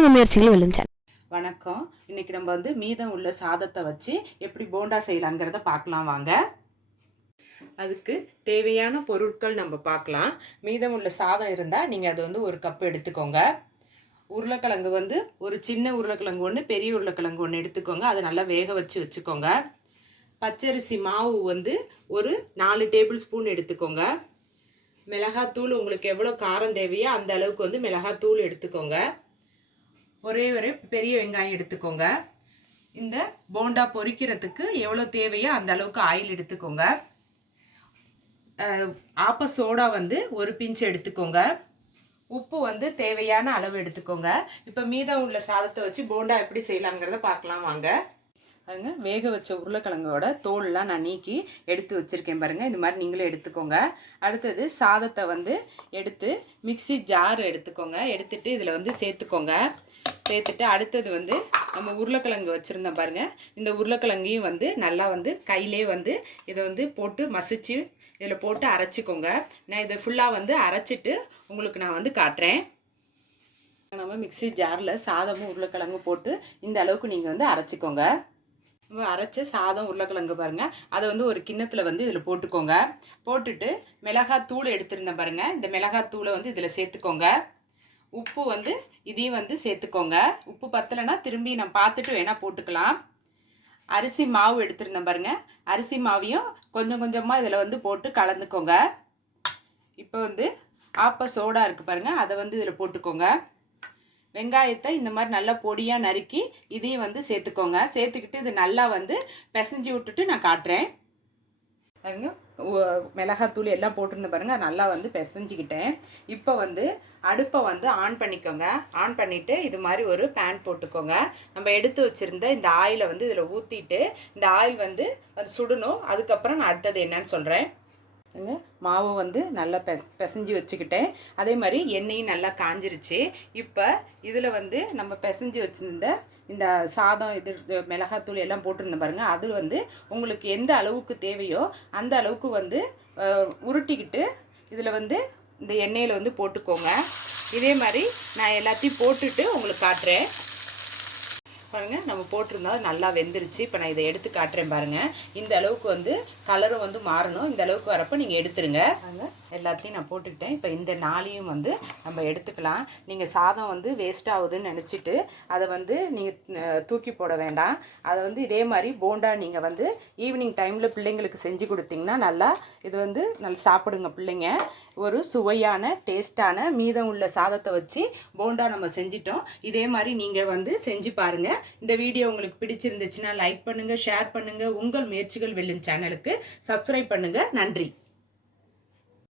உங்கள் முயற்சிகள் வெல்லும் சேனல். வணக்கம். இன்னைக்கு நம்ம மீதம் உள்ள சாதத்தை வச்சு எப்படி போண்டா செய்யலாங்கிறத பார்க்கலாம் வாங்க. அதுக்கு தேவையான பொருட்கள் நம்ம பார்க்கலாம். மீதம் உள்ள சாதம் இருந்தால் நீங்கள் அது ஒரு கப் எடுத்துக்கோங்க. உருளைக்கிழங்கு ஒரு சின்ன உருளைக்கிழங்கு ஒன்று, பெரிய உருளைக்கிழங்கு ஒன்று எடுத்துக்கோங்க. அதை நல்லா வேக வச்சுக்கோங்க. பச்சரிசி மாவு ஒரு 4 டேபிள் ஸ்பூன் எடுத்துக்கோங்க. மிளகாத்தூள் உங்களுக்கு எவ்வளோ காரம் தேவையோ அந்த அளவுக்கு மிளகாத்தூள் எடுத்துக்கோங்க. ஒரே பெரிய வெங்காயம் எடுத்துக்கோங்க. இந்த போண்டா பொரிக்கிறதுக்கு எவ்வளோ தேவையோ அந்த அளவுக்கு ஆயில் எடுத்துக்கோங்க. ஆப்ப சோடா ஒரு பிஞ்ச் எடுத்துக்கோங்க. உப்பு தேவையான அளவு எடுத்துக்கோங்க. இப்போ மீதம் உள்ள சாதத்தை வச்சு போண்டா எப்படி செய்யலாங்கிறத பார்க்கலாம் வாங்க. பாருங்க, வேக வச்ச உருளைக்கிழங்கோட தோல்லாம் நான் நீக்கி எடுத்து வச்சுருக்கேன் பாருங்கள். இந்த மாதிரி நீங்களே எடுத்துக்கோங்க. அடுத்தது சாதத்தை எடுத்து மிக்சி ஜார் எடுத்துக்கோங்க. எடுத்துட்டு இதில் சேர்த்துக்கோங்க. சேர்த்துட்டு அடுத்தது நம்ம உருளைக்கிழங்கு வச்சுருந்தோம் பாருங்கள். இந்த உருளைக்கிழங்கையும் நல்லா கையிலே இதை போட்டு மசிச்சு இதில் போட்டு அரைச்சிக்கோங்க. நான் இதை ஃபுல்லாக அரைச்சிட்டு உங்களுக்கு நான் காட்டுறேன். நம்ம மிக்சி ஜாரில் சாதமும் உருளைக்கிழங்கு போட்டு இந்த அளவுக்கு நீங்கள் அரைச்சிக்கோங்க. அரைச்ச சாதம் உருளைக்கிழங்கு பாருங்கள், அதை ஒரு கிண்ணத்தில் இதில் போட்டுக்கோங்க. போட்டுட்டு மிளகாத்தூள் எடுத்துருந்தேன் பாருங்கள். இந்த மிளகாத்தூளை இதில் சேர்த்துக்கோங்க. உப்பு இதையும் சேர்த்துக்கோங்க. உப்பு பத்தலைன்னா திரும்பி நான் பார்த்துட்டு வேணால் போட்டுக்கலாம். அரிசி மாவு எடுத்துருந்தேன் பாருங்கள். அரிசி மாவையும் கொஞ்சம் கொஞ்சமாக இதில் போட்டு கலந்துக்கோங்க. இப்போ ஆப்ப சோடா இருக்குது பாருங்கள், அதை இதில் போட்டுக்கோங்க. வெங்காயத்தை இந்த மாதிரி நல்லா பொடியாக நறுக்கி இதையும் சேர்த்துக்கோங்க. சேர்த்துக்கிட்டு இது நல்லா பிசைஞ்சு விட்டுட்டு நான் காட்டுறேன். பாருங்க, மிளகாத்தூள் எல்லாம் போட்டிருந்தேன் பாருங்கள், நல்லா பிசைஞ்சிக்கிட்டேன். இப்போ அடுப்பை ஆன் பண்ணிக்கோங்க. ஆன் பண்ணிவிட்டு இது மாதிரி ஒரு பேன் போட்டுக்கோங்க. நம்ம எடுத்து வச்சுருந்த இந்த ஆயிலை இதில் ஊற்றிட்டு இந்த ஆயில் அது சுடணும். அதுக்கப்புறம் நான் அடுத்தது என்னன்னு சொல்கிறேன். மாவு நல்லா பிசைஞ்சு வச்சுக்கிட்டேன். அதே மாதிரி எண்ணெயும் நல்லா காஞ்சிருச்சு. இப்போ இதில் நம்ம பிசைஞ்சு வச்சுருந்த இந்த சாதம் இது மிளகாத்தூள் எல்லாம் போட்டிருந்தேன் பாருங்கள். அது உங்களுக்கு எந்த அளவுக்கு தேவையோ அந்த அளவுக்கு உருட்டிக்கிட்டு இதில் இந்த எண்ணெயில் போட்டுக்கோங்க. இதே மாதிரி நான் எல்லாத்தையும் போட்டுட்டு உங்களுக்கு காட்டுறேன். பாருங்கள், நம்ம போட்டிருந்தா நல்லா வெந்துருச்சு. இப்போ நான் இதை எடுத்து காட்டுறேன் பாருங்கள். இந்த அளவுக்கு கலரும் மாறணும். இந்த அளவுக்கு வரப்போ நீங்கள் எடுத்துருங்க. எல்லாத்தையும் நான் போட்டுக்கிட்டேன். இப்போ இந்த நாளையும் நம்ம எடுத்துக்கலாம். நீங்கள் சாதம் வேஸ்ட் ஆகுதுன்னு நினச்சிட்டு அதை நீங்கள் தூக்கி போட வேண்டாம். அதை இதே மாதிரி போண்டா நீங்கள் ஈவினிங் டைமில் பிள்ளைங்களுக்கு செஞ்சு கொடுத்தீங்கன்னா நல்லா இது நல்லா சாப்பிடுங்க பிள்ளைங்க. ஒரு சுவையான டேஸ்டான மீதம் உள்ள சாதத்தை வச்சு போண்டா நம்ம செஞ்சிட்டோம். இதே மாதிரி நீங்கள் செஞ்சு பாருங்கள். இந்த வீடியோ உங்களுக்கு பிடிச்சிருந்துச்சுன்னா லைக் பண்ணுங்கள், ஷேர் பண்ணுங்கள். உங்கள் முயற்சிகள் வெல்லும் சேனலுக்கு சப்ஸ்கிரைப் பண்ணுங்கள். நன்றி.